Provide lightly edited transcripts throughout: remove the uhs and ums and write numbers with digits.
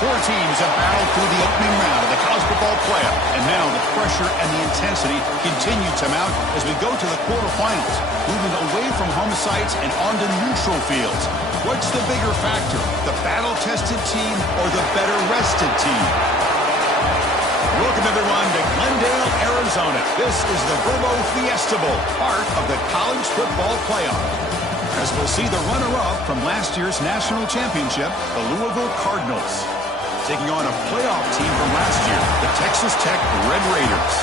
Four teams have battled through the opening round of the college football playoff, and now the pressure and the intensity continue to mount as we go to the quarterfinals, moving away from home sites and onto neutral fields. What's the bigger factor, the battle-tested team or the better-rested team? Welcome, everyone, to Glendale, Arizona. This is the Verbo Fiesta Bowl, part of the college football playoff. As we'll see the runner-up from last year's national championship, the Louisville Cardinals, taking on a playoff team from last year, the Texas Tech Red Raiders.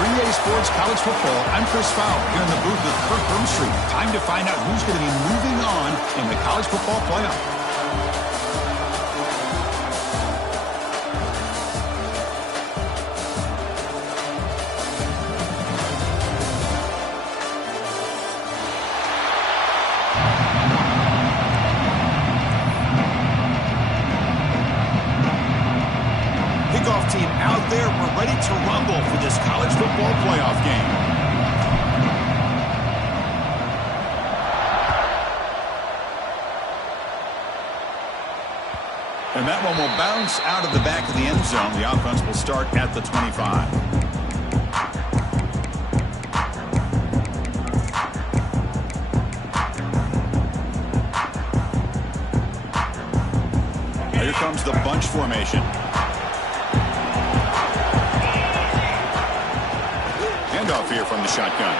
3A Sports College Football, I'm Chris Fowler here in the booth with Kirk Broomstreet. Time to find out who's going to be moving on in the college football playoff. Team out there, we're ready to rumble for this college football playoff game. And that one will bounce out of the back of the end zone. The offense will start at the 25. Here comes the bunch formation. Off here from the shotgun.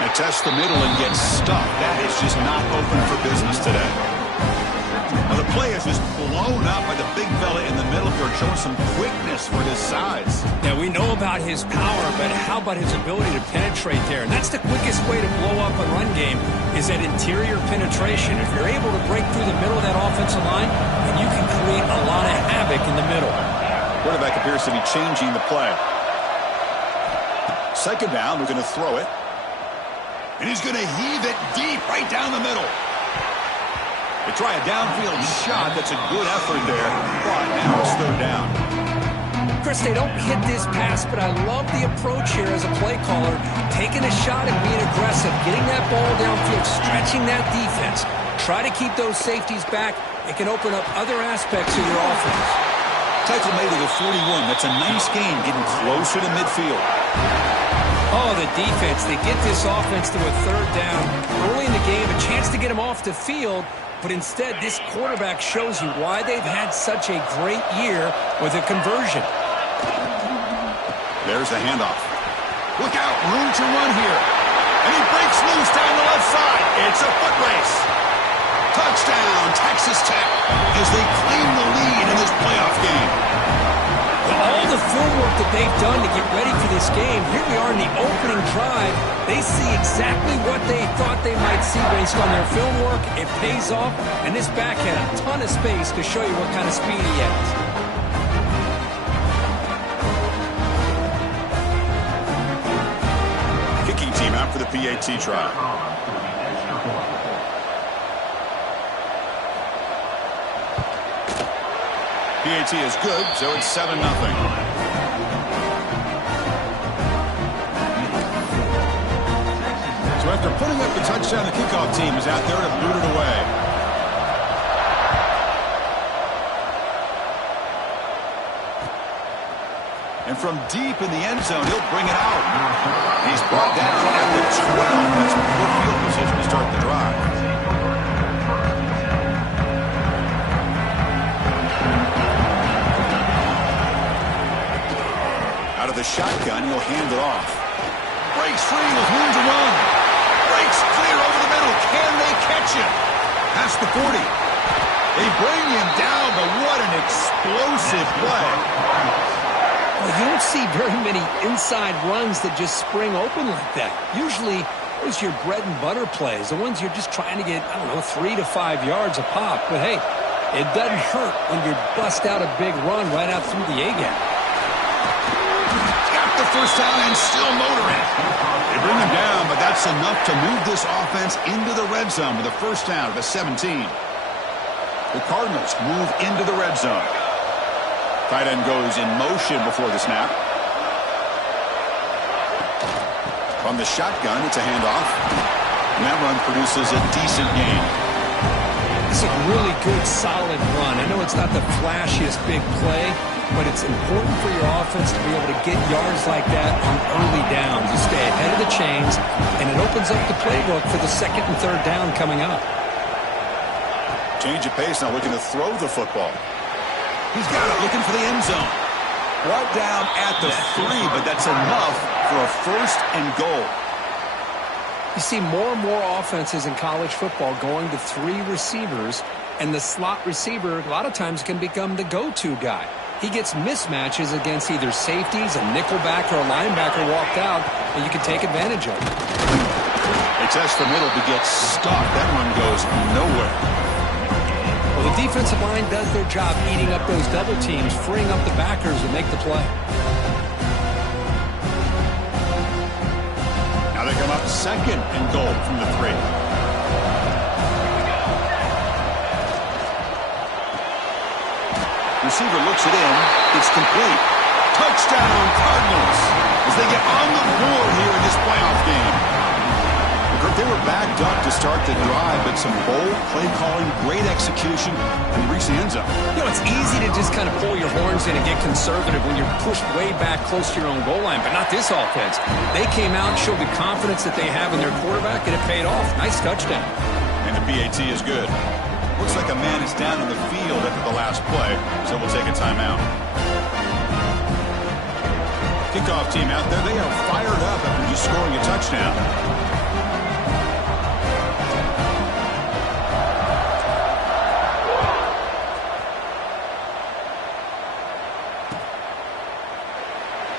And tests the middle and gets stuffed. That is just not open for business today. Now the play is just blown up by the big fella in the middle here, showing some quickness for his size. Yeah, we know about his power, but how about his ability to penetrate there? And that's the quickest way to blow up a run game, is that interior penetration. If you're able to break through the middle of that offensive line, then you can create a lot of havoc in the middle. Quarterback appears to be changing the play. Second down, we're going to throw it. And he's going to heave it deep right down the middle. They try a downfield shot. That's a good effort there. But now it's third down. Chris, they don't hit this pass, but I love the approach here as a play caller. Taking a shot and being aggressive. Getting that ball downfield. Stretching that defense. Try to keep those safeties back. It can open up other aspects of your offense. Tackle made to the 41. That's a nice gain, getting closer to midfield. Oh, the defense, they get this offense to a third down early in the game, a chance to get him off the field, but instead this quarterback shows you why they've had such a great year with a conversion. There's the handoff. Look out, room to run here. And he breaks loose down the left side. It's a foot race. Touchdown, Texas Tech, as they claim the lead in this playoff game. All the footwork that they've done to get ready for this game, here we are in the opening drive. They see exactly what they thought they might see based on their film work. It pays off, and this back had a ton of space to show you what kind of speed he has. Kicking team out for the PAT try. PAT is good, so it's 7-0. So after putting up the touchdown, the kickoff team is out there to boot it away. And from deep in the end zone, he'll bring it out. He's brought down at the 12. That's good field position to start the drive. Out of the shotgun, he'll hand it off. Breaks free with room to run. Breaks clear over the middle. Can they catch him? Past the 40. They bring him down, but what an explosive play. Well, you don't see very many inside runs that just spring open like that. Usually, those are your bread and butter plays, the ones you're just trying to get, 3 to 5 yards a pop. But hey, it doesn't hurt when you bust out a big run right out through the A-gap. The first down and still motoring. They bring him down, but that's enough to move this offense into the red zone with a first down at the 17. The Cardinals move into the red zone. Tight end goes in motion before the snap. From the shotgun, it's a handoff. And that run produces a decent gain. It's a really good, solid run. I know it's not the flashiest big play, but it's important for your offense to be able to get yards like that on early downs. You stay ahead of the chains, and it opens up the playbook for the second and third down coming up. Change of pace now, looking to throw the football. He's got it, looking for the end zone. Right down at the 3, but that's enough for a first and goal. You see more and more offenses in college football going to 3 receivers, and the slot receiver a lot of times can become the go-to guy. He gets mismatches against either safeties, a nickelback, or a linebacker walked out, and you can take advantage of it. They test the middle to get stopped. That run goes nowhere. Well, the defensive line does their job eating up those double teams, freeing up the backers to make the play. Now they come up second and goal from the 3. Receiver looks it in. It's complete. Touchdown, Cardinals, as they get on the board here in this playoff game. They were backed up to start the drive, but some bold play calling, great execution, and they reached the end zone. You know, it's easy to just kind of pull your horns in and get conservative when you're pushed way back close to your own goal line, but not this offense. They came out and showed the confidence that they have in their quarterback, and it paid off. Nice touchdown. And the PAT is good. Looks like a man is down in the field after the last play, so we'll take a timeout. Kickoff team out there, they are fired up after just scoring a touchdown.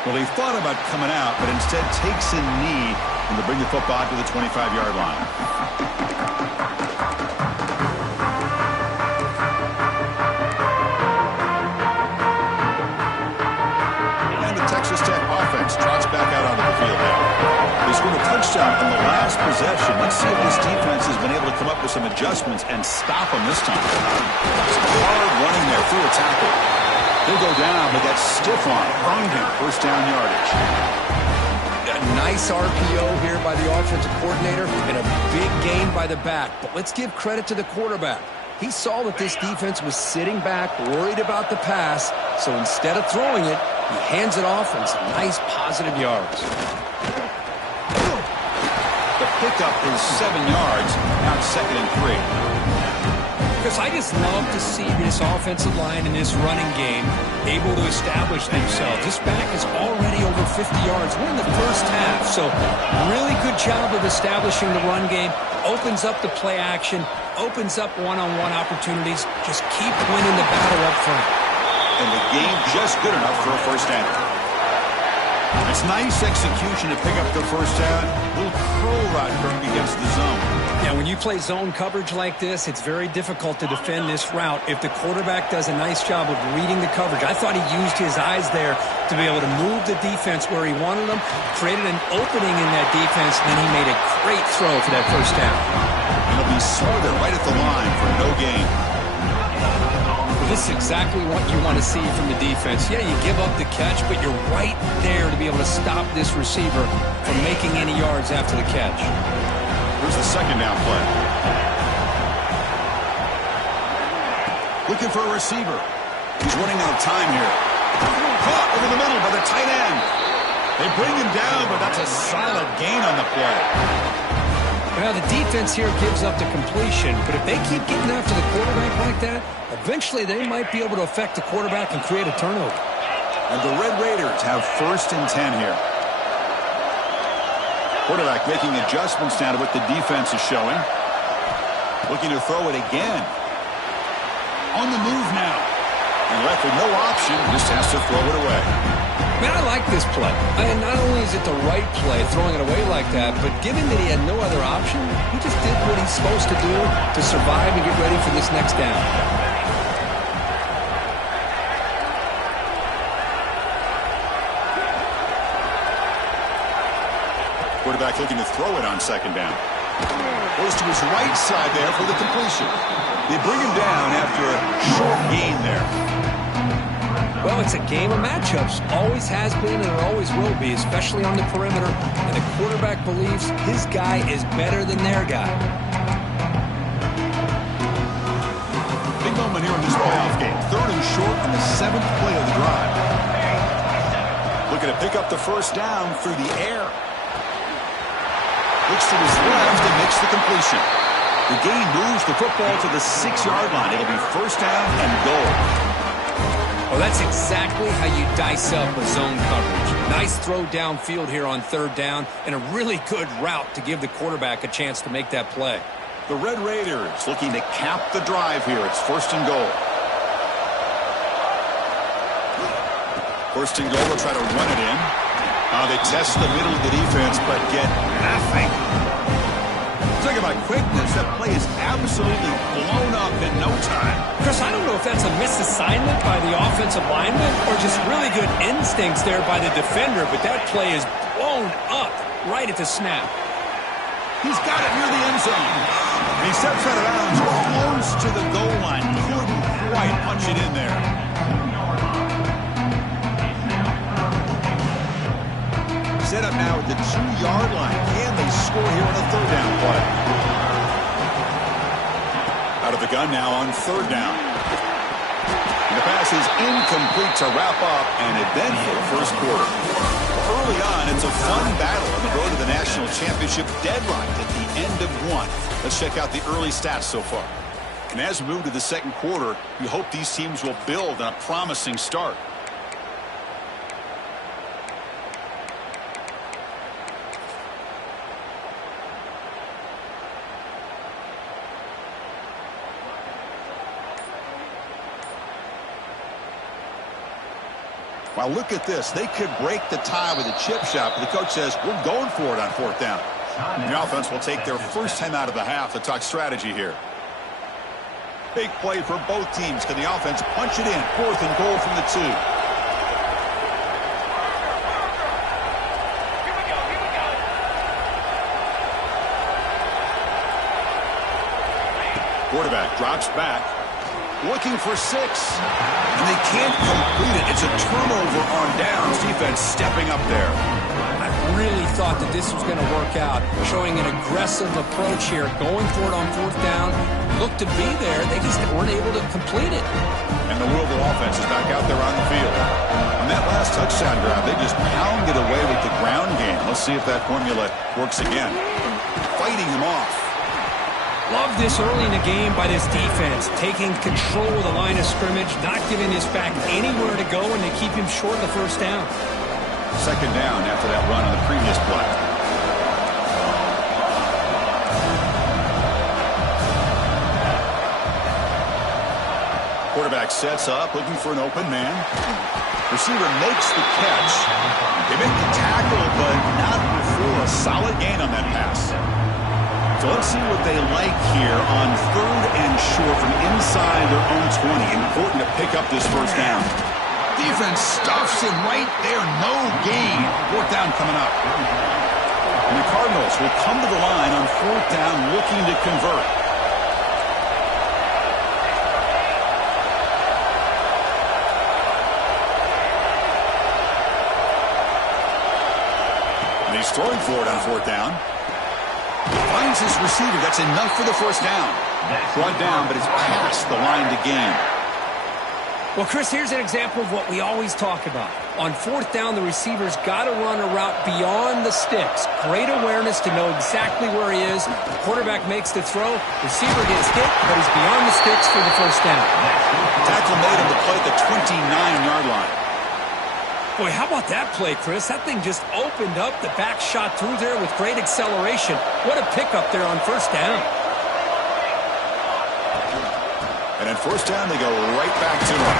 Well, he thought about coming out, but instead takes a knee and to bring the football to the 25-yard line. And the Texas Tech offense trots back out onto the field now. They scored a touchdown in the last possession. Let's see if this defense has been able to come up with some adjustments and stop them this time. Some hard running there through a tackle. He'll go down, but that stiff arm earned him first down yardage. A nice RPO here by the offensive coordinator and a big gain by the back. But let's give credit to the quarterback. He saw that this defense was sitting back, worried about the pass, so instead of throwing it, he hands it off and some nice positive yards. The pickup is 7 yards, now second and 3. Because I just love to see this offensive line and this running game able to establish themselves. This back is already over 50 yards. We're in the first half, so really good job of establishing the run game. Opens up the play action, opens up one-on-one opportunities. Just keep winning the battle up front. And the game just good enough for a first down. It's nice execution to pick up the first down. A little curl route going against the zone. Yeah, when you play zone coverage like this, it's very difficult to defend this route if the quarterback does a nice job of reading the coverage. I thought he used his eyes there to be able to move the defense where he wanted them, created an opening in that defense, and then he made a great throw for that first down. It'll be smothered right at the line for no gain. This is exactly what you want to see from the defense. Yeah, you give up the catch, but you're right there to be able to stop this receiver from making any yards after the catch. Here's the second down play. Looking for a receiver. He's running out of time here. Caught over the middle by the tight end. They bring him down, but that's a solid gain on the play. Well, the defense here gives up the completion, but if they keep getting after the quarterback like that, eventually they might be able to affect the quarterback and create a turnover. And the Red Raiders have first and 10 here. Quarterback making adjustments now to what the defense is showing. Looking to throw it again. On the move now. And left with no option, just has to throw it away. Man, I like this play. And not only is it the right play, throwing it away like that, but given that he had no other option, he just did what he's supposed to do to survive and get ready for this next down. Quarterback looking to throw it on second down. Goes to his right side there for the completion. They bring him down after a short gain there. Well, it's a game of matchups. Always has been and it always will be, especially on the perimeter. And the quarterback believes his guy is better than their guy. Big moment here in this playoff game. 3rd and short on the 7th play of the drive. Looking to pick up the first down through the air. Looks to his left and makes the completion. The gain moves the football to the 6-yard line. It'll be first down and goal. Well, that's exactly how you dice up a zone coverage. Nice throw downfield here on 3rd down, and a really good route to give the quarterback a chance to make that play. The Red Raiders looking to cap the drive here. It's 1st and goal. 1st and goal, they'll try to run it in. They test the middle of the defense, but get nothing. Talking about quickness, that play is absolutely blown up in no time. Chris, I don't know if that's a misassignment by the offensive lineman or just really good instincts there by the defender, but that play is blown up right at the snap. He's got it near the end zone. And he steps out of bounds close to the goal line. Couldn't quite punch it in there. Set up now at the 2-yard line. Can they score here on a 3rd down play? Out of the gun now on 3rd down. And the pass is incomplete to wrap up an eventful first quarter. Early on, it's a fun battle on the road to the national championship, deadlocked at the end of 1. Let's check out the early stats so far. And as we move to the 2nd quarter, we hope these teams will build on a promising start. Well, look at this. They could break the tie with a chip shot, but the coach says, we're going for it on 4th down. And the offense will take their first time out of the half to talk strategy here. Big play for both teams. Can the offense punch it in? 4th and goal from the 2. Quarterback drops back. Looking for 6. And they can't complete it. It's a turnover on downs. Defense stepping up there. I really thought that this was going to work out, showing an aggressive approach here, going for it on 4th down. Looked to be there. They just weren't able to complete it. And the Louisville offense is back out there on the field. On that last touchdown drive, they just pounded away with the ground game. Let's see if that formula works again. Fighting him off. Love this early in the game by this defense, taking control of the line of scrimmage, not giving this back anywhere to go, and they keep him short of the first down. 2nd down after that run on the previous play. Quarterback sets up, looking for an open man. Receiver makes the catch. They make the tackle, but not before a solid gain on that pass. So let's see what they like here on 3rd and short from inside their own 20. Important to pick up this first down. Defense stuffs him right there. No gain. 4th down coming up. And the Cardinals will come to the line on 4th down looking to convert. And he's throwing for it on 4th down. Finds his receiver. That's enough for the first down. Brought down, but it's past the line to gain. Well, Chris, here's an example of what we always talk about. On 4th down, the receiver's got to run a route beyond the sticks. Great awareness to know exactly where he is. The quarterback makes the throw. Receiver gets hit, but he's beyond the sticks for the first down. Tackle made on the play at the 29-yard line. Boy, how about that play, Chris? That thing just opened up. The back shot through there with great acceleration. What a pickup there on first down. And on first down, they go right back to him.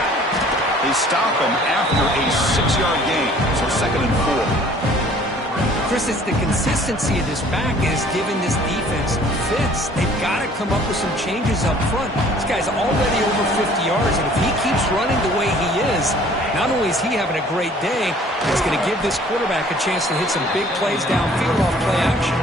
They stop him after a 6-yard gain. So 2nd and 4. Chris, it's the consistency of this back is giving this defense fits. They've got to come up with some changes up front. This guy's already over 50 yards, and if he keeps running the way he is, not only is he having a great day, but it's going to give this quarterback a chance to hit some big plays downfield off play action.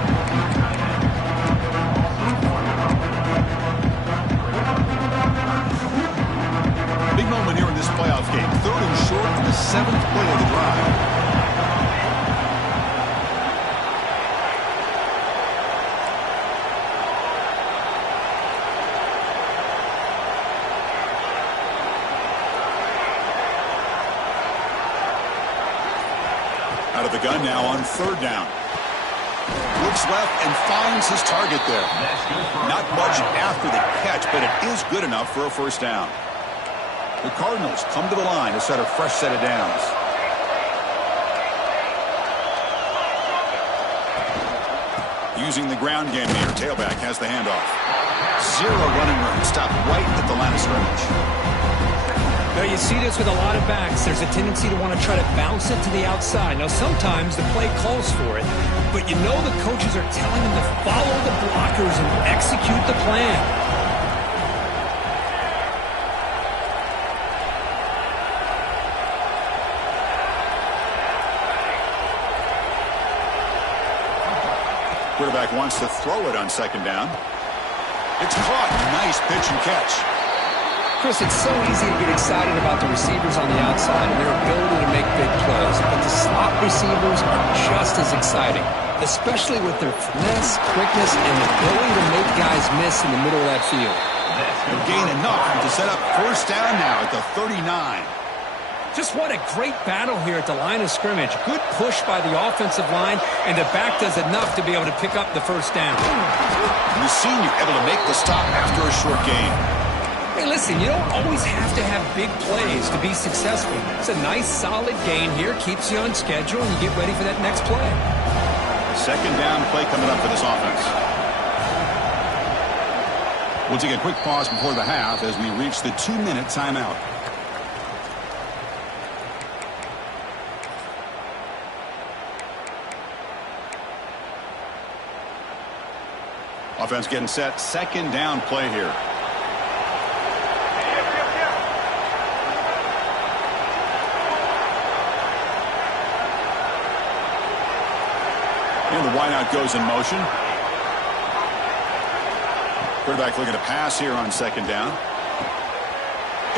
Big moment here in this playoff game. 3rd and short on the 7th play of the drive. gun now on third down. Looks left and finds his target there. Not much after the catch, but it is good enough for a first down. The Cardinals come to the line to set a fresh set of downs. Using the ground game here, tailback has the handoff. Zero running room, stopped right at the line of scrimmage. Now, you see this with a lot of backs. There's a tendency to want to try to bounce it to the outside. Now, sometimes the play calls for it, but you know the coaches are telling them to follow the blockers and execute the plan. Quarterback wants to throw it on second down. It's caught. Nice pitch and catch. Chris, it's so easy to get excited about the receivers on the outside and their ability to make big plays, but the slot receivers are just as exciting, especially with their finesse, quickness, and the ability to make guys miss in the middle of that field. They'll gain enough to set up first down now at the 39. Just what a great battle here at the line of scrimmage. Good push by the offensive line, and the back does enough to be able to pick up the first down. The senior able to make the stop after a short gain. Hey, listen, you don't always have to have big plays to be successful. It's a nice, solid gain here. Keeps you on schedule, and you get ready for that next play. Second down play coming up for this offense. We'll take a quick pause before the half as we reach the 2-minute timeout. Offense getting set. Second down play here. And the wideout goes in motion. Quarterback looking to pass here on second down.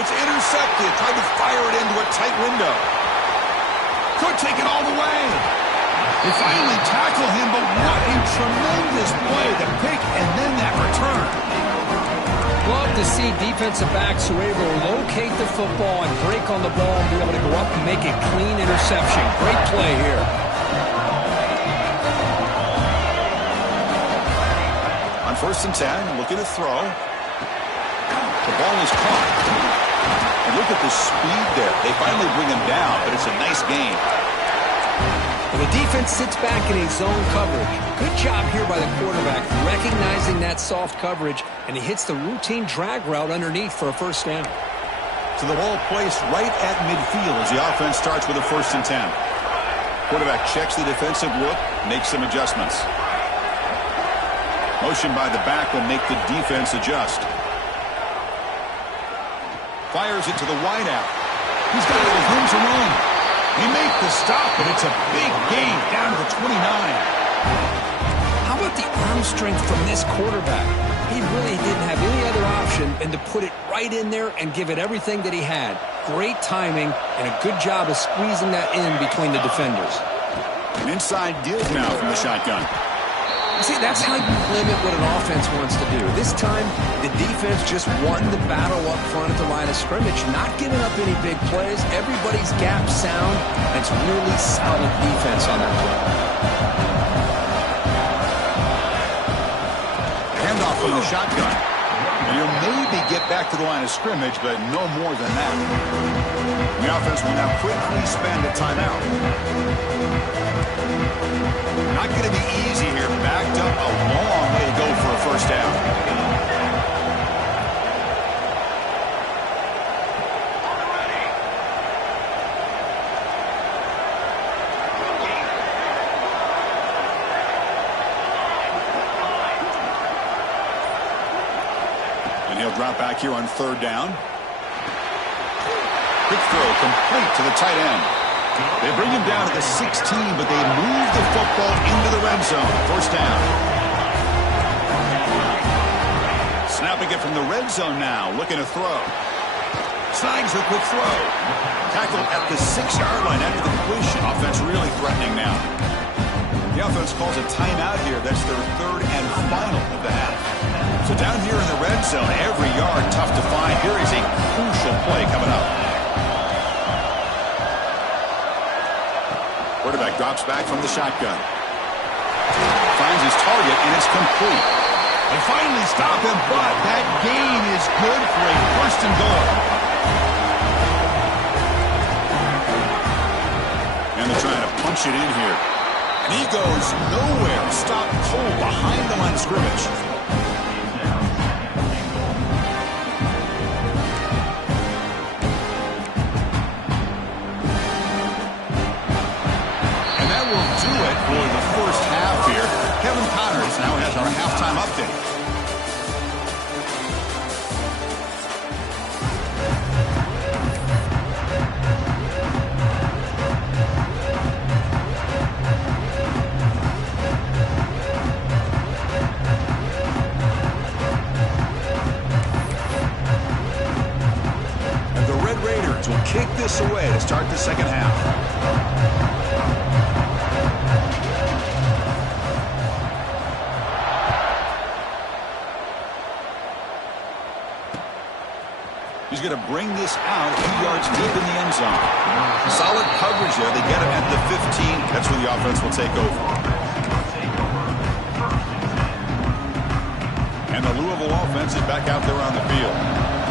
It's intercepted. Tried to fire it into a tight window. Could take it all the way. They finally tackle him, but what a tremendous play. The pick and then that return. Love to see defensive backs who are able to locate the football and break on the ball and be able to go up and make a clean interception. Great play here. On first and 10, looking to throw. The ball is caught. And look at the speed there. They finally bring him down, but it's a nice gain. And the defense sits back in a zone coverage. Good job here by the quarterback, recognizing that soft coverage, and he hits the routine drag route underneath for a first down. So the ball placed right at midfield as the offense starts with a first and 10. Quarterback checks the defensive look, makes some adjustments. Motion by the back will make the defense adjust. Fires it to the wideout. He's got a little room to run. They make the stop, but it's a big gain down to the 29. How about the arm strength from this quarterback? He really didn't have any other option than to put it right in there and give it everything that he had. Great timing and a good job of squeezing that in between the defenders. An inside deal now from the shotgun. See, that's how you limit what an offense wants to do. This time, the defense just won the battle up front at the line of scrimmage, not giving up any big plays. Everybody's gap sound. It's really solid defense on that play. Handoff from the shotgun. And you'll maybe get back to the line of scrimmage, but no more than that. The offense will now quickly spend a timeout. Not going to be easy here. Backed up a long way to go for a first down. And he'll drop back here on third down. Quick throw complete to the tight end. They bring him down to the 16, but they move the football into the red zone. First down. Snapping it from the red zone now, looking to throw. Snags a quick throw. Tackled at the 6-yard line after the completion. Offense really threatening now. The offense calls a timeout here. That's their third and final of the half. So down here in the red zone, every yard tough to find. Here is a crucial play coming up. Quarterback drops back from the shotgun. Finds his target, and it's complete. They finally stop him, but that gain is good for a first and goal. And they're trying to punch it in here. And he goes nowhere. Stopped cold behind the line of scrimmage. And that will do it for the first half here. Kevin Connors now has our halftime update. And the Red Raiders will kick this away to start the second half. He's going to bring this out 2 yards deep in the end zone. Solid coverage there. They get him at the 15. That's where the offense will take over. And the Louisville offense is back out there on the field.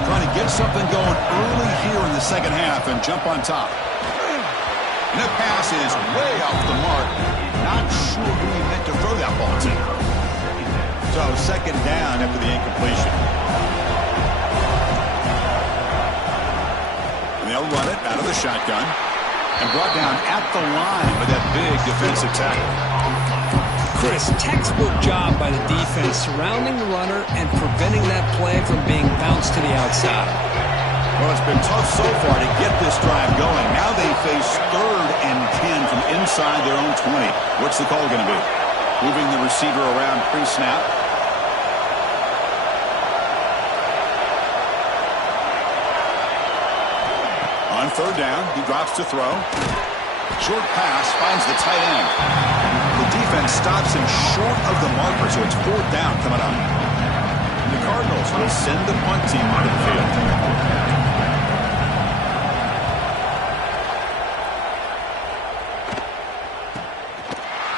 Trying to get something going early here in the second half and jump on top. And that pass is way off the mark. Not sure who he meant to throw that ball to. So second down after the incompletion. They'll run it out of the shotgun and brought down at the line with that big defensive tackle. Chris, textbook job by the defense surrounding the runner and preventing that play from being bounced to the outside. Well, it's been tough so far to get this drive going. Now they face 3rd and 10 from inside their own 20. What's the call going to be? Moving the receiver around pre-snap. On 3rd down, he drops to throw. Short pass finds the tight end. The defense stops him short of the marker, so it's 4th down coming up. The Cardinals will send the punt team onto the field.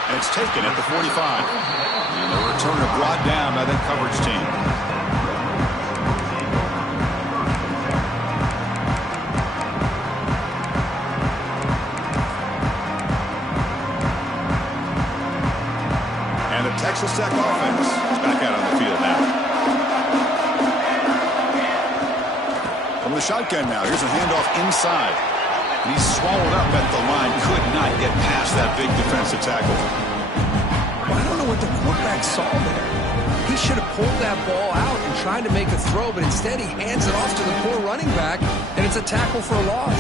And it's taken at the 45. And the returner brought down by the coverage team. Texas Tech offense is back out on the field now. From the shotgun now, here's a handoff inside. And he's swallowed up at the line. Could not get past that big defensive tackle. Well, I don't know what the quarterback saw there. He should have pulled that ball out and tried to make a throw, but instead he hands it off to the poor running back, and it's a tackle for a loss.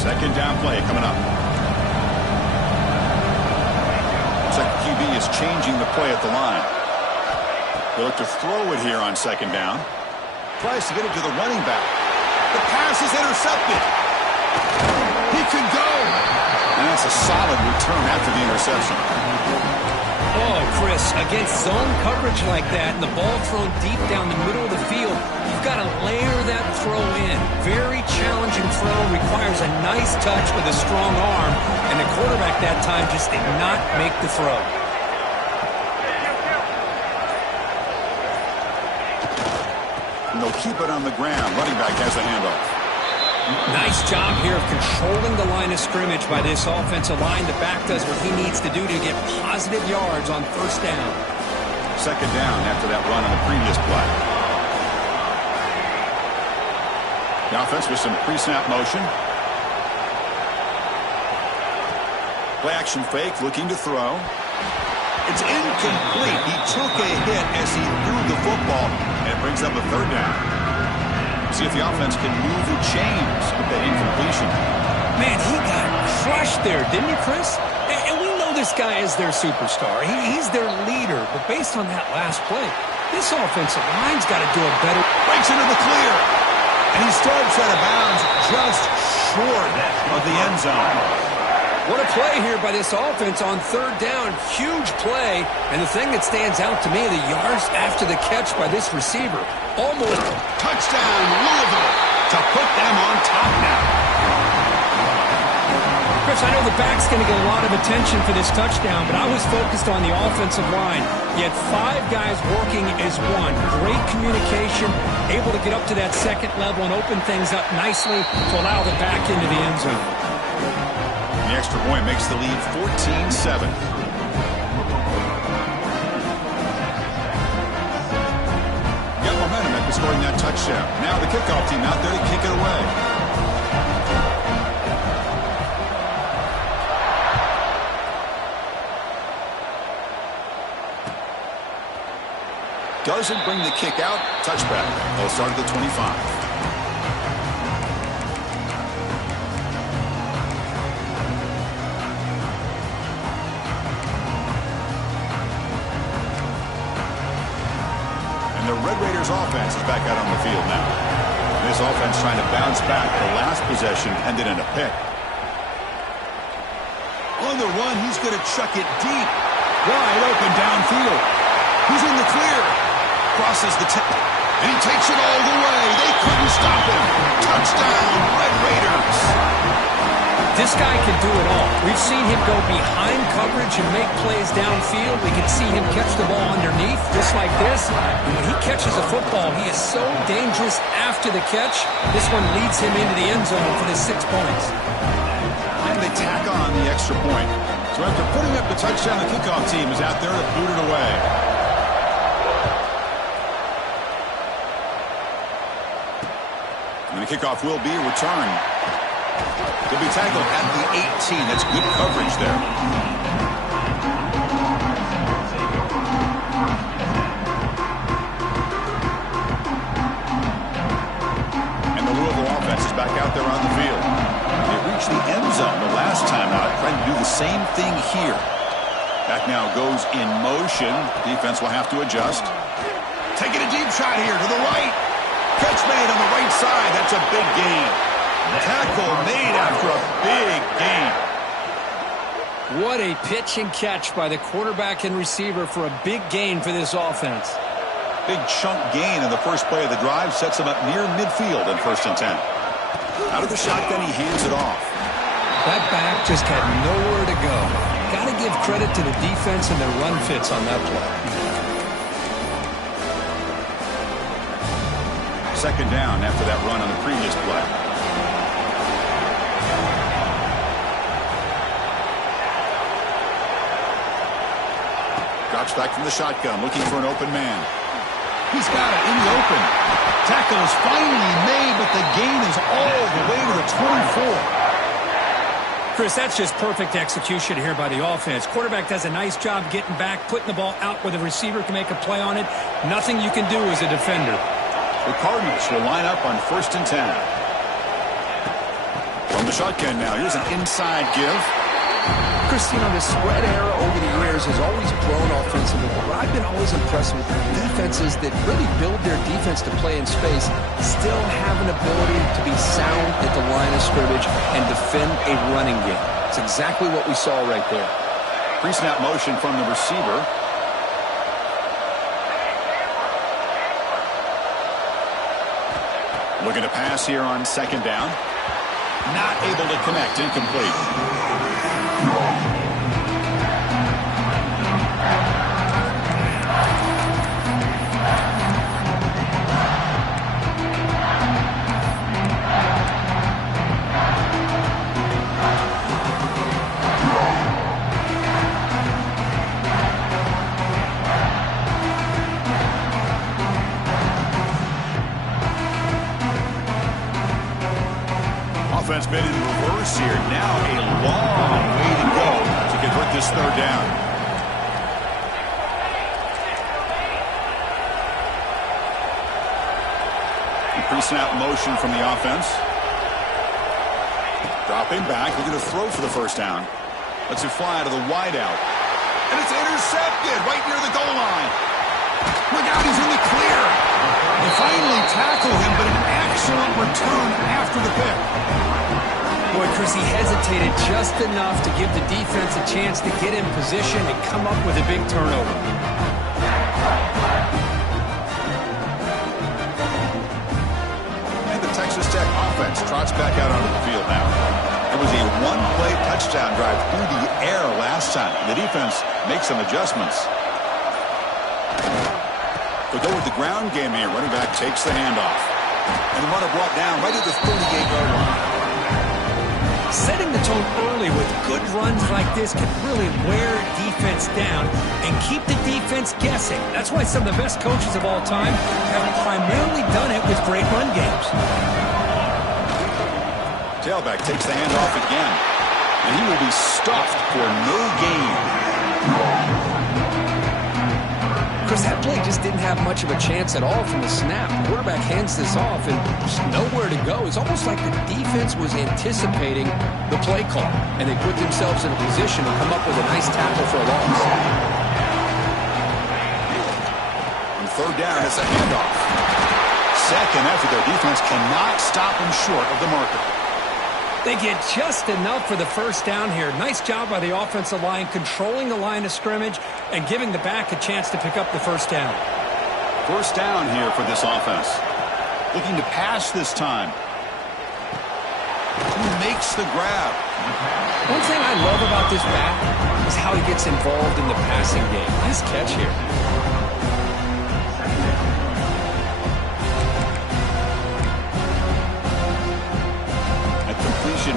Second down play coming up. QB is changing the play at the line. They look to throw it here on second down. Tries to get it to the running back. The pass is intercepted. He can go. And that's a solid return after the interception. Oh, Chris, against zone coverage like that and the ball thrown deep down the middle of the field, you've got to layer that throw in. Very challenging throw, requires a nice touch with a strong arm, and the quarterback that time just did not make the throw. And they'll keep it on the ground. Running back has the handoff. Nice job here of controlling the line of scrimmage by this offensive line. The back does what he needs to do to get positive yards on 1st down. Second down after that run on the previous play. The offense with some pre-snap motion. Play action fake, looking to throw. It's incomplete. He took a hit as he threw the football, and it brings up a 3rd down. See if the offense can move the chains with that incompletion. Man, he got crushed there, didn't he, Chris? And we know this guy is their superstar. He's their leader. But based on that last play, this offensive line's got to do a better. Breaks into the clear. And he starts out of bounds just short of the end zone. What a play here by this offense on 3rd down. Huge play. And the thing that stands out to me, the yards after the catch by this receiver. Almost touchdown Louisville to put them on top now. Chris, I know the back's going to get a lot of attention for this touchdown, but I was focused on the offensive line. You had 5 guys working as one. Great communication, able to get up to that second level and open things up nicely to allow the back into the end zone. The extra point makes the lead 14-7. Got momentum after scoring that touchdown. Now the kickoff team out there to kick it away. Doesn't bring the kick out. Touchback. They'll start at the 25. And the Red Raiders offense is back out on the field now. This offense trying to bounce back. The last possession ended in a pick. On the run, he's going to chuck it deep. Wide open downfield. He's in the clear. Crosses the 10, and he takes it all the way. They couldn't stop him. Touchdown, Red Raiders. This guy can do it all. We've seen him go behind coverage and make plays downfield. We can see him catch the ball underneath, just like this. And when he catches a football, he is so dangerous after the catch. This one leads him into the end zone for the 6 points. And they tack on the extra point. So after putting up the touchdown, the kickoff team is out there to boot it away. And the kickoff will be returned. He'll be tackled at the 18. That's good coverage there. And the Louisville offense is back out there on the field. They reached the end zone the last time out, trying to do the same thing here. Back now goes in motion. Defense will have to adjust. Taking a deep shot here to the right. Catch made on the right side. That's a big gain. Tackle made after a big gain. What a pitch and catch by the quarterback and receiver for a big gain for this offense. Big chunk gain in the first play of the drive sets him up near midfield in 1st and 10. Out of the shotgun, he hands it off. That back just had nowhere to go. Got to give credit to the defense and their run fits on that play. 2nd down after that run on the previous play. Drops back from the shotgun, looking for an open man. He's got it in the open. Tackle is finally made, but the gain is all the way to the 24. Chris, that's just perfect execution here by the offense. Quarterback does a nice job getting back, putting the ball out where the receiver can make a play on it. Nothing you can do as a defender. The Cardinals will line up on 1st and 10. From the shotgun now, here's an inside give. Chris, you know, the spread era over the years has always grown offensively, but I've been always impressed with defenses that really build their defense to play in space, still have an ability to be sound at the line of scrimmage and defend a running game. It's exactly what we saw right there. Pre-snap motion from the receiver. Looking to pass here on 2nd down. Not able to connect. Incomplete. Offense been in reverse here. Now a long way to go to convert this 3rd down. Pre-snap motion from the offense. Dropping back, looking to throw for the 1st down. Lets it fly out of the wideout. And it's intercepted right near the goal line. Look out, he's in the clear. They finally tackle him, but an excellent return after the pick. Boy, Chris, he hesitated just enough to give the defense a chance to get in position and come up with a big turnover. And the Texas Tech offense trots back out onto the field now. It was a one-play touchdown drive through the air last time. The defense makes some adjustments. They'll go with the ground game here. Running back takes the handoff. And the runner brought down right at the 38-yard line. Setting the tone early with good runs like this can really wear defense down and keep the defense guessing. That's why some of the best coaches of all time have primarily done it with great run games. Tailback takes the handoff again. And he will be stuffed for no gain. Chris, that play just didn't have much of a chance at all from the snap. The quarterback hands this off and there's nowhere to go. It's almost like the defense was anticipating the play call, and they put themselves in a position to come up with a nice tackle for a loss. On third down, it's a handoff. Second after their defense cannot stop him short of the marker. They get just enough for the first down here. Nice job by the offensive line, controlling the line of scrimmage and giving the back a chance to pick up the first down. First down here for this offense. Looking to pass this time. Who makes the grab? One thing I love about this back is how he gets involved in the passing game. Nice catch here.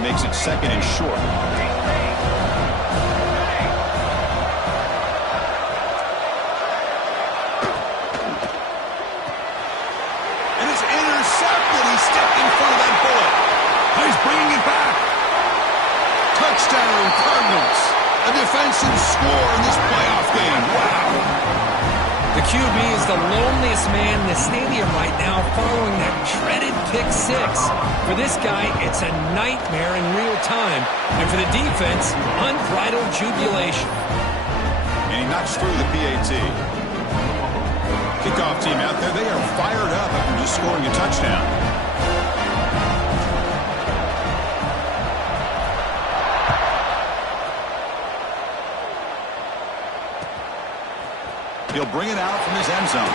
Makes it second and short. And it's intercepted. He stepped in front of that bullet. He's bringing it back. Touchdown, Cardinals. A defensive score in this playoff game. Wow. The QB is the loneliest man in the stadium right now following that dreaded pick six. For this guy, it's a nightmare in real time. And for the defense, unbridled jubilation. And he knocks through the PAT. Kickoff team out there, they are fired up after just scoring a touchdown. He'll bring it out from his end zone.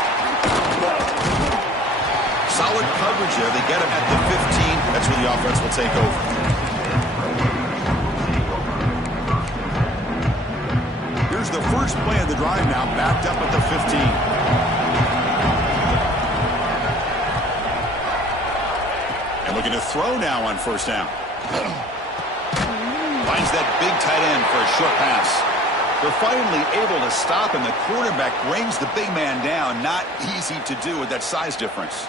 Solid coverage there. They get him at the 15. That's where the offense will take over. Here's the first play of the drive now, backed up at the 15. And looking to throw now on first down. Finds that big tight end for a short pass. They're finally able to stop, and the quarterback brings the big man down. Not easy to do with that size difference.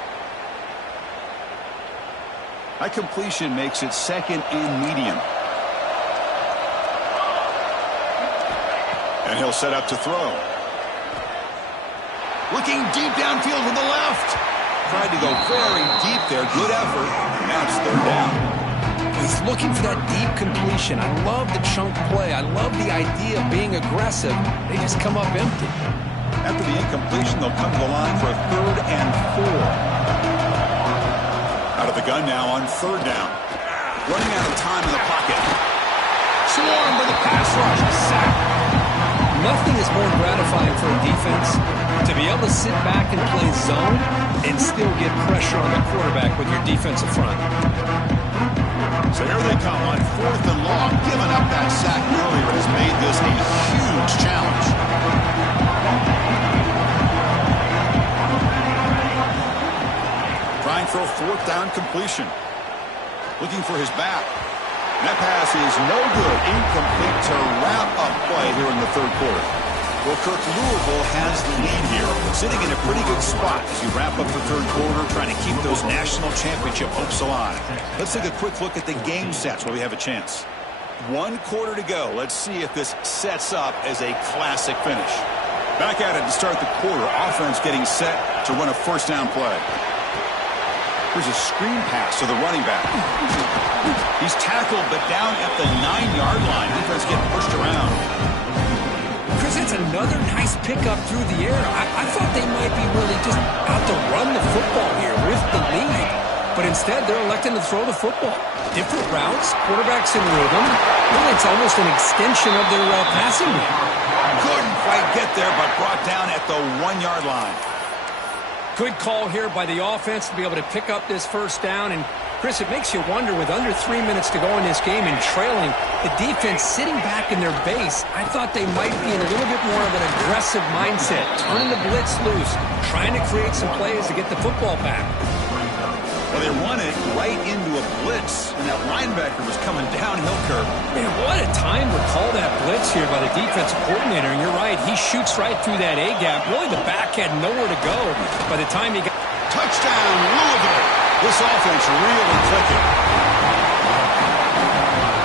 That completion makes it second and medium. And he'll set up to throw. Looking deep downfield with the left. Tried to go very deep there. Good effort. Now it's third down. He's looking for that deep completion. I love the chunk play. I love the idea of being aggressive. They just come up empty. After the incompletion, they'll come to the line for a 3rd and 4. Out of the gun now on third down. Running out of time in the pocket. Swarmed by the pass rush. Sack. Nothing is more gratifying for a defense to be able to sit back and play zone and still get pressure on the quarterback with your defensive front. So here they come on 4th and long. Giving up that sack earlier has made this a huge challenge. Trying for a 4th down completion. Looking for his back. That pass is no good. Incomplete to wrap up play here in the 3rd quarter. Well, Kirk, Louisville has the lead here, sitting in a pretty good spot as you wrap up the 3rd quarter, trying to keep those national championship hopes alive. Let's take a quick look at the game sets while we have a chance. 1 quarter to go. Let's see if this sets up as a classic finish. Back at it to start the quarter. Offense getting set to run a first down play. Here's a screen pass to the running back. He's tackled, but down at the 9-yard line. Defense getting pushed around. Chris, it's another nice pickup through the air. I thought they might be really just out to run the football here with the lead. But instead, they're electing to throw the football. Different routes, quarterbacks in rhythm. Really, it's almost an extension of their passing game. Couldn't quite get there, but brought down at the 1-yard line. Good call here by the offense to be able to pick up this first down. And Chris, it makes you wonder, with under 3 minutes to go in this game and trailing, the defense sitting back in their base, I thought they might be in a little bit more of an aggressive mindset, turning the blitz loose, trying to create some plays to get the football back. Well, they run it right into a blitz, and that linebacker was coming downhill curve. Man, what a time to call that blitz here by the defensive coordinator. And you're right, he shoots right through that A-gap. Really, the back had nowhere to go by the time he got... Touchdown, Louisville! This offense really clicking.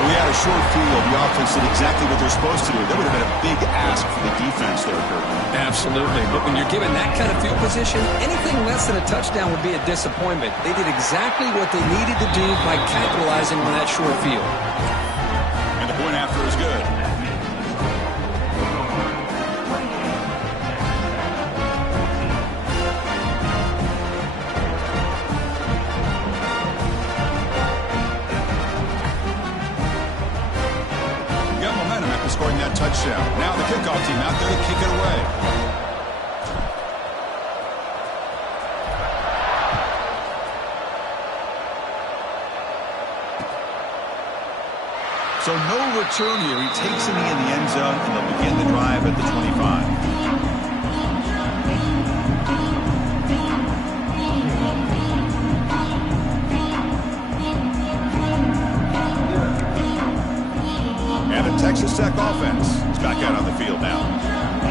We had a short field. The offense did exactly what they're supposed to do. That would have been a big ask for the defense there, Kurt. Absolutely. But when you're given that kind of field position, anything less than a touchdown would be a disappointment. They did exactly what they needed to do by capitalizing on that short field. And the point after is good. Scoring that touchdown. Now the kickoff team out there to kick it away. So no return here. He takes it in the end zone, and they'll begin the drive at the 25. Texas Tech offense is back out on the field now.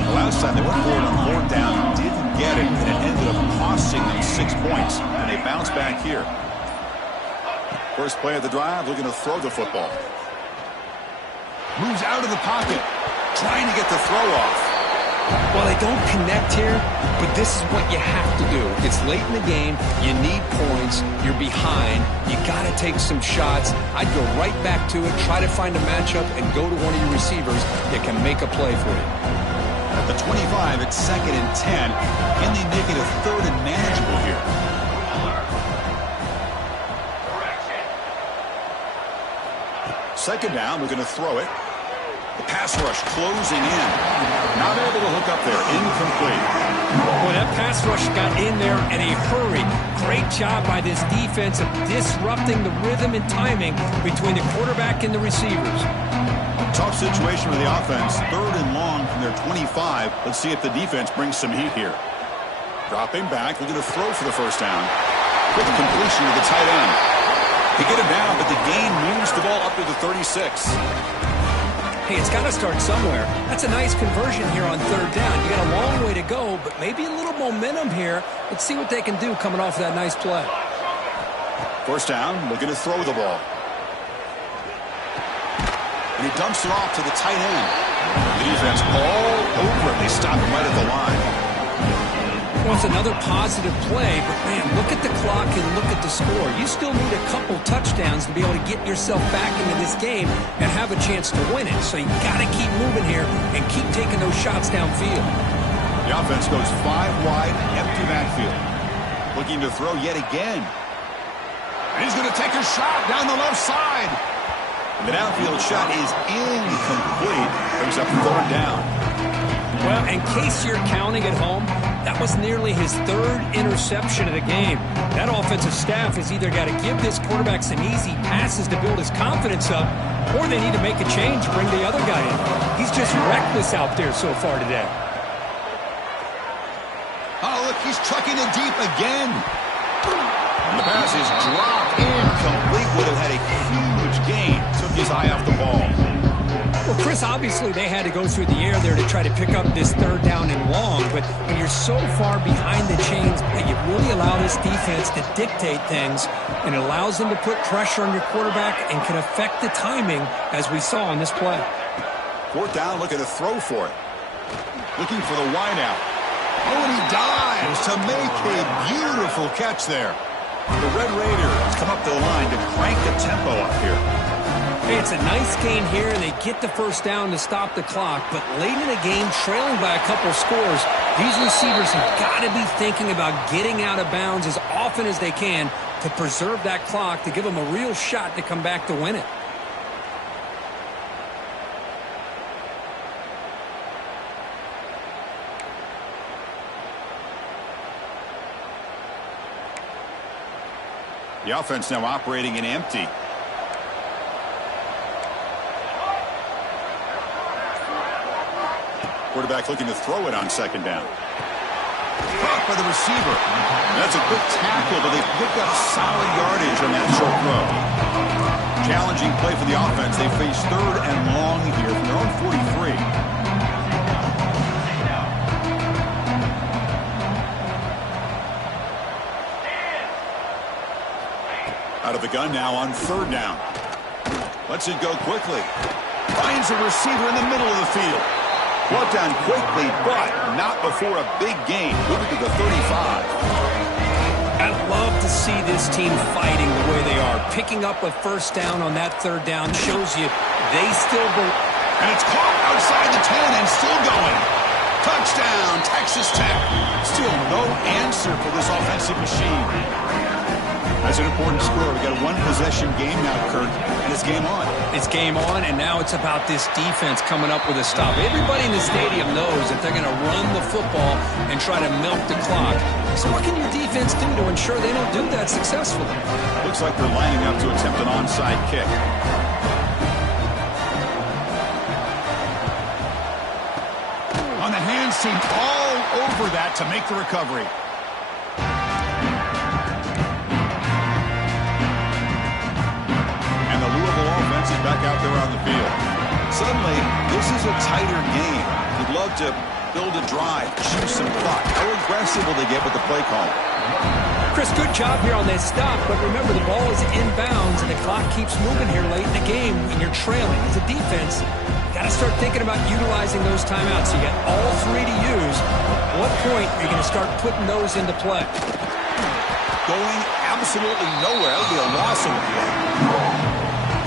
The last time they went for it on fourth down, didn't get it, and it ended up costing them 6 points, and they bounce back here. First play of the drive, looking to throw the football. Moves out of the pocket, trying to get the throw off. Well, they don't connect here, but this is what you have to do. It's late in the game. You need points. You're behind. You got to take some shots. I'd go right back to it, try to find a matchup, and go to one of your receivers that can make a play for you. At the 25, it's 2nd and 10. Can they make it a 3rd and manageable here? Second down, we're going to throw it. The pass rush closing in. Not able to hook up there. Incomplete. Well, that pass rush got in there in a hurry. Great job by this defense of disrupting the rhythm and timing between the quarterback and the receivers. Tough situation with the offense. 3rd and long from their 25. Let's see if the defense brings some heat here. Dropping back. Looking to throw for the first down. Quick completion to the tight end. They get him down, but the gain moves the ball up to the 36. Hey, it's got to start somewhere. That's a nice conversion here on 3rd down. You got a long way to go, but maybe a little momentum here. Let's see what they can do coming off of that nice play. First down, looking to throw the ball. And he dumps it off to the tight end. The defense all over it. They stop him right at the line. Well, it's another positive play, but man, look at the clock and look at the score. You still need a couple touchdowns to be able to get yourself back into this game and have a chance to win it. So you got to keep moving here and keep taking those shots downfield. The offense goes 5 wide, empty backfield. Looking to throw yet again. And he's going to take a shot down the left side. The downfield shot is incomplete. Brings up 3rd down. Well, in case you're counting at home, that was nearly his 3rd interception of the game. That offensive staff has either got to give this quarterback some easy passes to build his confidence up, or they need to make a change, bring the other guy in. He's just reckless out there so far today. Oh, look, he's trucking it deep again. And the pass is dropped incomplete. Would have had a huge gain. Took his eye off the ball. Well, Chris, obviously they had to go through the air there to try to pick up this 3rd down and long, but when you're so far behind the chains that you really allow this defense to dictate things, and it allows them to put pressure on your quarterback and can affect the timing, as we saw on this play. 4th down, looking to throw for it. Looking for the wideout. Oh, and he dives to make a beautiful catch there. The Red Raiders come up to the line to crank the tempo up here. Hey, it's a nice gain here, and they get the first down to stop the clock. But late in the game, trailing by a couple scores, these receivers have got to be thinking about getting out of bounds as often as they can to preserve that clock, to give them a real shot to come back to win it. The The offense now operating in empty. Quarterback looking to throw it on second down. Caught by the receiver. That's a quick tackle, but they pick up solid yardage on that short throw. Challenging play for the offense. They face third and long here from their own 43. Out of the gun now on third down. Lets it go quickly. Finds a receiver in the middle of the field. Brought down quickly, but not before a big gain. Moving to the 35. I love to see this team fighting the way they are. Picking up a first down on that third down shows you they still go. And it's caught outside the 10 and still going. Touchdown, Texas Tech. Still no answer for this offensive machine. That's an important score. We've got a one-possession game now, Kurt, and it's game on. It's game on, and now it's about this defense coming up with a stop. Everybody in the stadium knows that they're going to run the football and try to milk the clock. So what can your defense do to ensure they don't do that successfully? Looks like they're lining up to attempt an onside kick. On the hands team, all over that to make the recovery. Louisville offense is back out there on the field. Suddenly, this is a tighter game. You'd love to build a drive, choose some clock. How aggressive will they get with the play call? Chris, good job here on this stop, but remember the ball is inbounds and the clock keeps moving here late in the game and you're trailing. As a defense, you got to start thinking about utilizing those timeouts. You got all three to use. At what point are you going to start putting those into play? Going absolutely nowhere. That would be a loss of the play.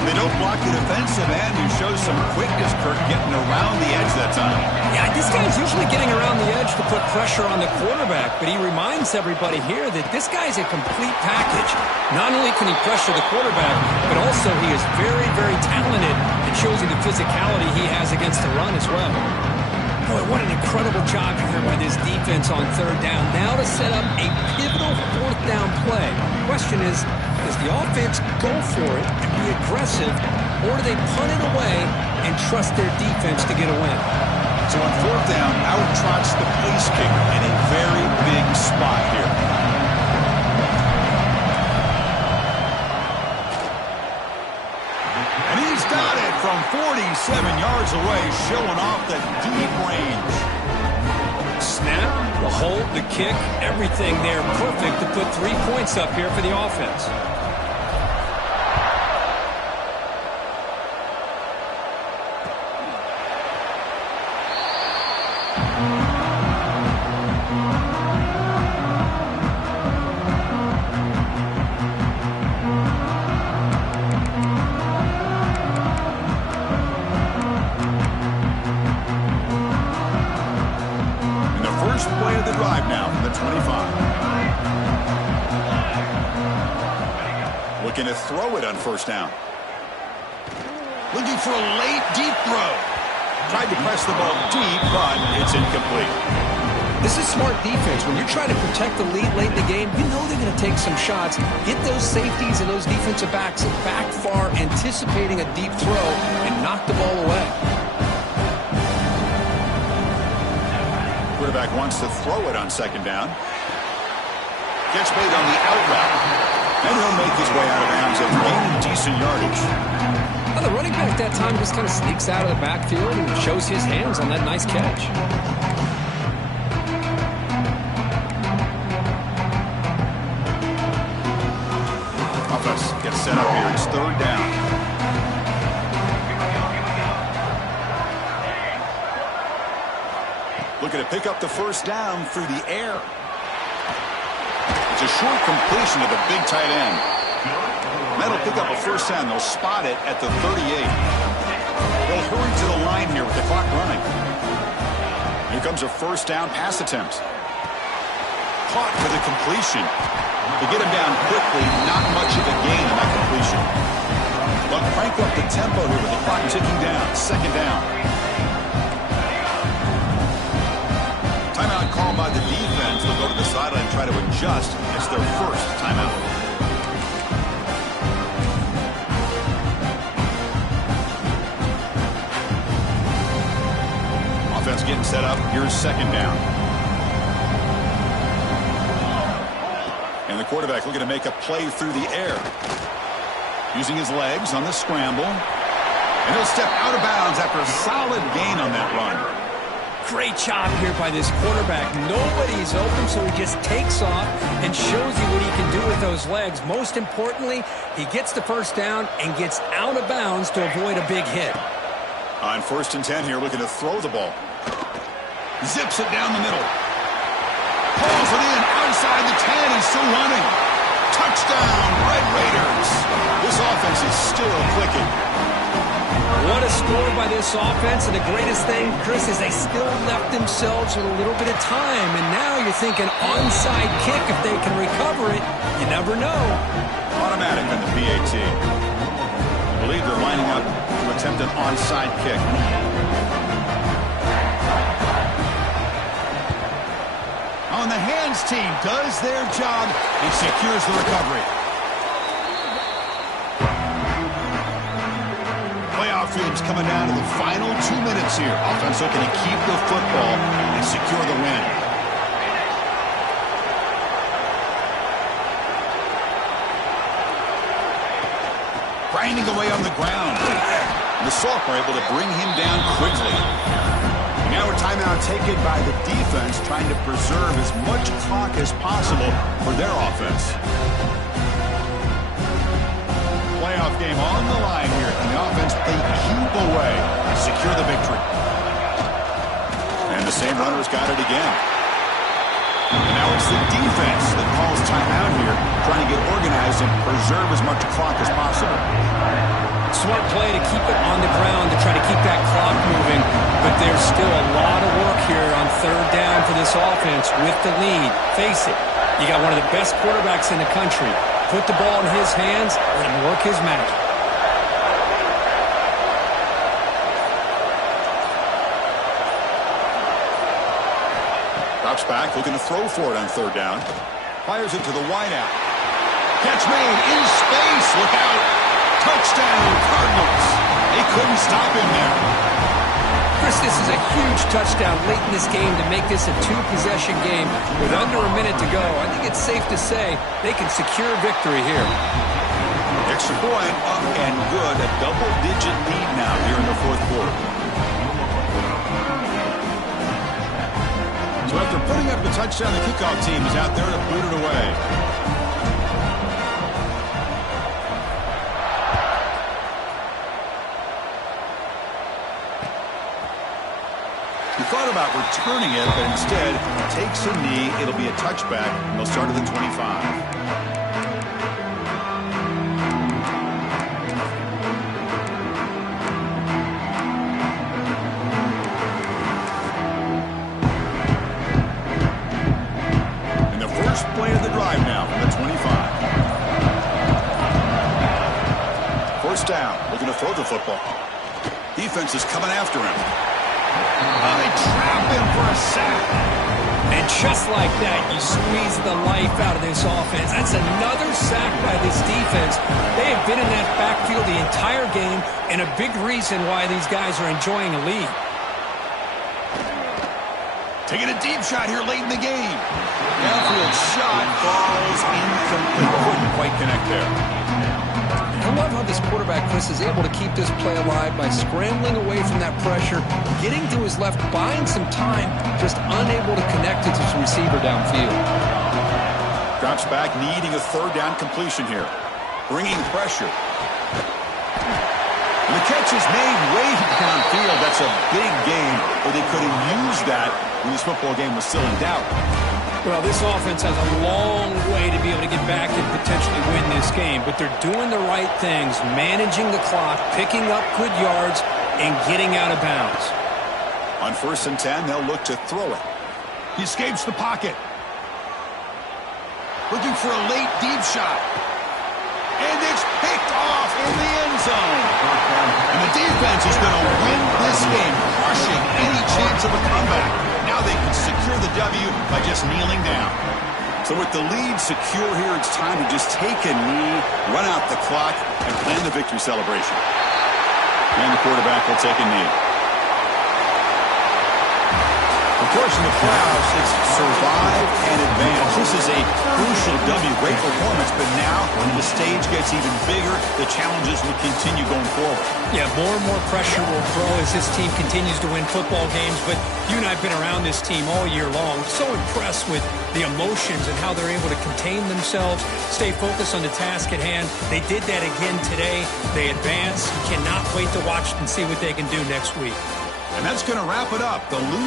They don't block the defensive end, who shows some quickness, Kirk, getting around the edge that time. Yeah, this guy's usually getting around the edge to put pressure on the quarterback, but he reminds everybody here that this guy's a complete package. Not only can he pressure the quarterback, but also he is very, very talented and shows you the physicality he has against the run as well. Boy, what an incredible job here by this defense on third down. Now to set up a pivotal fourth down play. The question is, does the offense go for it and be aggressive, or do they punt it away and trust their defense to get a win? So on fourth down, out trots the place kicker in a very big spot here. And he's got it from 47 yards away, showing off the deep range. Snap, the hold, the kick, everything there perfect to put 3 points up here for the offense. Play of the drive now from the 25. Looking to throw it on first down. Looking for a late, deep throw. Tried to press the ball deep, but it's incomplete. This is smart defense. When you're trying to protect the lead late in the game, you know they're going to take some shots. Get those safeties and those defensive backs back far, anticipating a deep throw, and knock the ball away. Quarterback wants to throw it on second down. Gets made on the out route. And he'll make his way out of bounds after gaining decent yardage. Well, the running back that time just kind of sneaks out of the backfield and shows his hands on that nice catch. Offense gets set up here. It's third down. Looking to pick up the first down through the air. It's a short completion to the big tight end. That'll pick up a first down. They'll spot it at the 38. They'll hurry to the line here with the clock running. Here comes a first down pass attempt. Caught for the completion. They get him down quickly. Not much of a gain on that completion. But crank up the tempo here with the clock ticking down. Second down. Timeout called by the defense. They'll go to the sideline and try to adjust. It's their first timeout. Defense getting set up. Here's second down. And the quarterback looking to make a play through the air. Using his legs on the scramble. And he'll step out of bounds after a solid gain on that run. Great job here by this quarterback. Nobody's open, so he just takes off and shows you what he can do with those legs. Most importantly, he gets the first down and gets out of bounds to avoid a big hit. On 1st and 10 here, looking to throw the ball. Zips it down the middle. Pulls it in outside the 10 and still running. Touchdown, Red Raiders. This offense is still clicking. What a score by this offense, and the greatest thing, Chris, is they still left themselves with a little bit of time, and now you're thinking onside kick if they can recover it. You never know. Automatic on the PAT. I believe they're lining up to attempt an onside kick. On the hands team does their job and secures the recovery. Playoff field's coming down to the final 2 minutes here. Offense looking to keep the football and secure the win. Grinding away on the ground. And the Sophomore able to bring him down quickly. Now a timeout taken by the defense, trying to preserve as much clock as possible for their offense. Playoff game on the line here, and the offense a cube away to secure the victory. And the same runner's got it again. And now it's the defense that calls timeout here, trying to get organized and preserve as much clock as possible. Smart play to keep it on the ground to try to keep that clock moving, but there's still a lot of work here on 3rd down for this offense with the lead. Face it, you got one of the best quarterbacks in the country. Put the ball in his hands, let him work his magic. Drops back, looking to throw for it on 3rd down. Fires it to the wideout. Catch made in space. Look out. Touchdown, Cardinals. They couldn't stop him there. Chris, this is a huge touchdown late in this game to make this a 2-possession game with under a minute to go. I think it's safe to say they can secure victory here. Extra point up and good. A double-digit lead now here in the 4th quarter. So after putting up the touchdown, the kickoff team is out there to boot it away. He thought about returning it, but instead takes a knee. It'll be a touchback, and they'll start at the 25. Play of the drive now from the 25. 1st down, looking to throw the football. Defense is coming after him. Oh, they trap him for a sack. And just like that, you squeeze the life out of this offense. That's another sack by this defense. They have been in that backfield the entire game, and a big reason why these guys are enjoying a lead. Taking a deep shot here late in the game. Downfield shot falls incomplete. Couldn't quite connect there. I love how this quarterback, Chris, is able to keep this play alive by scrambling away from that pressure, getting to his left, buying some time, just unable to connect it to his receiver downfield. Drops back, needing a 3rd down completion here. Bringing pressure. And the catch is made way downfield. That's a big game, but they could have used that when this football game was still in doubt. Well, this offense has a long way to be able to get back and potentially win this game, but they're doing the right things, managing the clock, picking up good yards, and getting out of bounds. On 1st and 10, they'll look to throw it. He escapes the pocket. Looking for a late deep shot. And it's picked off in the end zone. And the defense is going to win this game, crushing any chance of a comeback. Now they can secure the W by just kneeling down. So with the lead secure here, it's time to just take a knee, run out the clock, and plan the victory celebration. And the quarterback will take a knee. course, in the playoffs, it's survive and advance. This is a crucial W. Great performance, but now when the stage gets even bigger, the challenges will continue going forward. Yeah, more and more pressure will grow as this team continues to win football games, but you and I have been around this team all year long. So impressed with the emotions and how they're able to contain themselves, stay focused on the task at hand. They did that again today. They advance. You cannot wait to watch and see what they can do next week. And that's going to wrap it up. The loser